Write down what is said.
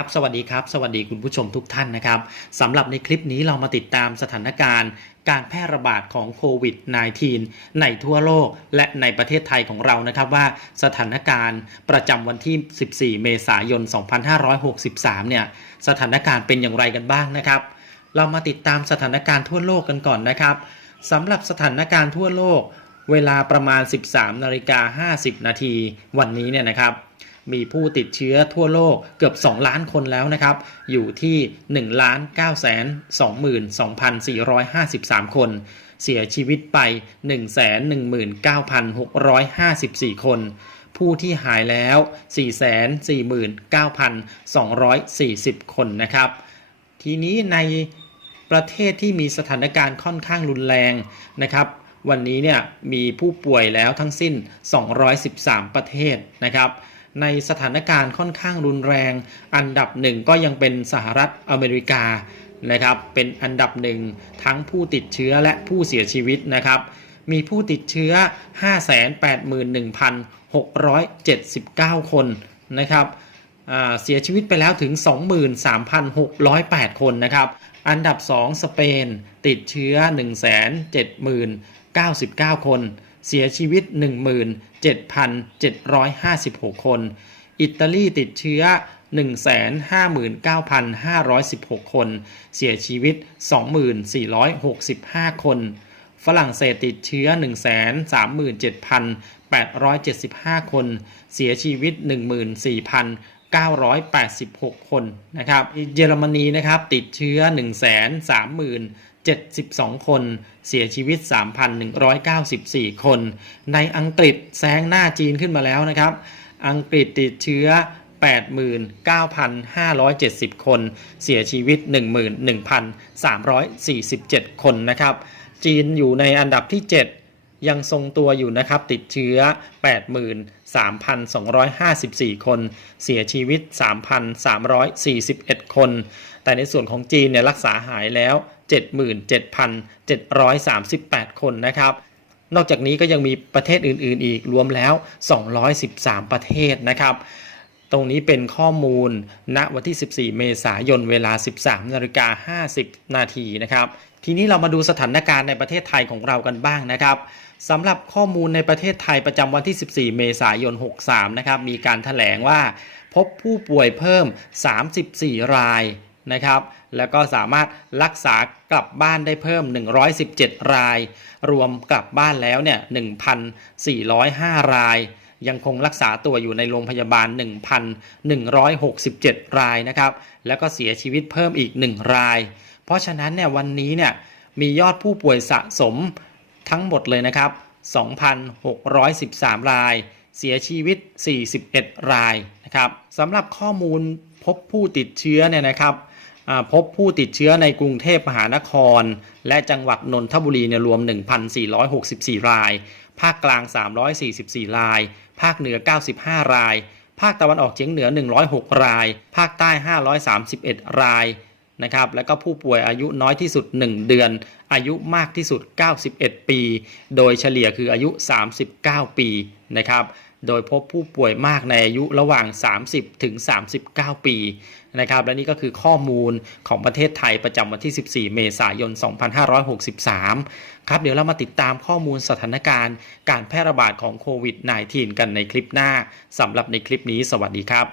ครับสวัสดีครับ สวัสดีคุณผู้ชมทุกท่านนะครับสำหรับในคลิปนี้เรามาติดตามสถานการณ์การแพร่ระบาดของโควิด -19 ในทั่วโลกและในประเทศไทยของเรานะครับว่าสถานการณ์ประจำวันที่ 14 เมษายน 2563 เนี่ยสถานการณ์เป็นอย่างไรกันบ้างนะครับ เรามาติดตามสถานการณ์ทั่วโลกกันก่อนนะครับสำหรับสถานการณ์ทั่วโลก เวลาประมาณ 13 นาฬิกา 50 นาทีวันนี้เนี่ยนะครับ มีผู้ติดเชื้อทั่วโลกเกือบ 2 ล้านคนแล้วนะครับ อยู่ที่1ล้าน9แสน22,453 คน เสียชีวิตไป 119,654 คน ผู้ที่หายแล้ว 449,240 คนนะครับ ทีนี้ในประเทศที่มีสถานการณ์ค่อนข้างรุนแรงนะครับวันนี้เนี่ยมีผู้ป่วยแล้วทั้งสิ้น 213 ประเทศนะครับ ในสถานการณ์ค่อนข้างรุนแรง อันดับหนึ่งก็ยังเป็นสหรัฐอเมริกานะครับ เป็นอันดับหนึ่งทั้งผู้ติดเชื้อและผู้เสียชีวิตนะครับ มีผู้ติดเชื้อ 581,679 คนนะครับเสียชีวิตไปแล้วถึง 23,608 คนนะครับ อันดับ 2 สเปนติดเชื้อ 170,099 คน เสียชีวิต 17,756 คน อิตาลีติดเชื้อ 159,516 คน เสียชีวิต 2465 คน ฝรั่งเศสติดเชื้อ 137,875 คน เสียชีวิต 14,000 986 คนนะครับเยอรมนีนะครับติดเชื้อ 130,072 คน เสียชีวิต 3,194 คน ในอังกฤษแซงหน้าจีนขึ้นมาแล้วนะครับ อังกฤษติดเชื้อ 89,570 คน เสียชีวิต 11,347 คนนะครับ จีนอยู่ในอันดับที่ 7 ยังทรงตัวอยู่นะครับติดเชื้อ 83,254 คน เสียชีวิต 3,341 คน แต่ในส่วนของจีนเนี่ยรักษาหายแล้ว 77,738 คนนะครับ นอกจากนี้ก็ยังมีประเทศอื่น ๆ อีกรวมแล้ว 213 ประเทศนะครับ ตรงนี้เป็นข้อมูลณวันที่ 14 เมษายนเวลา 13นาฬิกา50 นาทีนะครับ ทีนี้เรามาดูสถานการณ์ในประเทศไทยของเรากันบ้างนะครับสำหรับข้อมูลในประเทศไทยประจำวันที่ 14 เมษายน 63 นะครับ มีการถแถลงว่า พบผู้ป่วยเพิ่ม 34 รายนะครับ แล้วก็สามารถรักษากลับบ้านได้เพิ่ม 117 ราย รวมกลับบ้านแล้วเนี่ย 1,405 ราย ยังคงรักษาตัวอยู่ในโรงพยาบาล 1,167 รายนะครับ แล้วก็เสียชีวิตเพิ่มอีก 1 ราย เพราะฉะนั้นเนี่ยวันนี้เนี่ยมียอดผู้ป่วยสะสมทั้งหมดเลยนะครับ 2,613 ราย เสียชีวิต 41 รายนะครับสำหรับข้อมูลพบผู้ติดเชื้อเนี่ยนะครับพบผู้ติดเชื้อในกรุงเทพมหานคร และจังหวัดนนทบุรีเนี่ยรวม 1,464 ราย ภาคกลาง 344 ราย ภาคเหนือ 95 ราย ภาคตะวันออกเฉียงเหนือ 106 ราย ภาคใต้ 531 รายนะครับแล้วก็ผู้ป่วยอายุน้อยที่สุด 1 เดือน อายุมากที่สุด 91 ปี โดยเฉลี่ยคืออายุ 39 ปีนะครับ โดยพบผู้ป่วยมากในอายุระหว่าง 30 ถึง 39 ปีนะครับ และนี่ก็คือข้อมูลของประเทศไทยประจำวันที่ 14 เมษายน 2563 ครับเดี๋ยวเรามาติดตามข้อมูลสถานการณ์การแพร่ระบาดของโควิด -19 กันในคลิปหน้าสำหรับในคลิปนี้สวัสดีครับ